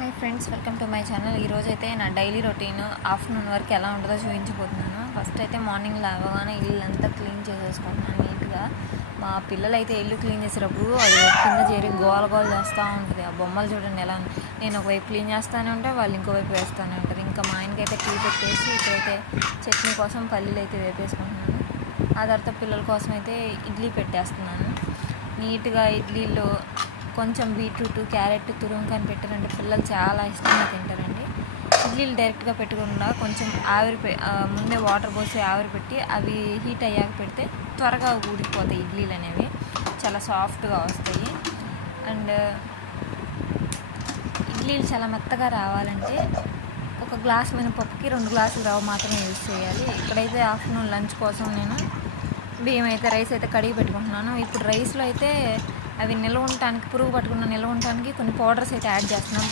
Hi friends, welcome to my channel. ఈరోజైతే నా daily routine afternoon వరకు ఎలా ఉంటుందో చూపించబోతున్నాను. ఫస్ట్ అయితే మార్నింగ్ లేవగానే ఇల్లంతా క్లీన్ చేసేసుకుంటున్నాను నీట్గా. మా పిల్లలు అయితే ఇల్లు క్లీన్ చేసేటప్పుడు అది కింద చేరి గోల గోల చేస్తూ ఉంటుంది. ఆ బొమ్మలు చూడండి ఎలా నేను ఒకవైపు క్లీన్ చేస్తూనే ఉంటే వాళ్ళు ఇంకోవైపు వేస్తూనే ఉంటారు. ఇంకా మా ఆయనకైతే టీ పెట్టేసి ఇప్పుడైతే చట్నీ కోసం పల్లీలు అయితే వేపేసుకుంటున్నాను. ఆ తర్వాత పిల్లల కోసం అయితే ఇడ్లీ పెట్టేస్తున్నాను. నీట్గా ఇడ్లీలో కొంచెం బీట్రూట్, క్యారెట్ తురుముకొని పెట్టారంటే పిల్లలు చాలా ఇష్టంగా తింటారండి. ఇడ్లీలు డైరెక్ట్గా పెట్టకుండా కొంచెం ముందే వాటర్ పోసి ఆవిరి పెట్టి అవి హీట్ అయ్యాక పెడితే త్వరగా ఊడిపోతాయి ఇడ్లీలు అనేవి, చాలా సాఫ్ట్గా వస్తాయి. అండ్ ఇడ్లీలు చాలా మెత్తగా రావాలంటే ఒక గ్లాస్ మినపప్పుకి 2 గ్లాసులు రవ్వ మాత్రమే యూజ్ చేయాలి. ఇక్కడైతే ఆఫ్టర్నూన్ లంచ్ కోసం నేను రైస్ అయితే కడిగి పెట్టుకుంటున్నాను. ఇప్పుడు రైస్లో అయితే అవి పురుగు పట్టకుండా నిల్వ ఉండటానికి కొన్ని పౌడర్స్ అయితే యాడ్ చేస్తున్నాం.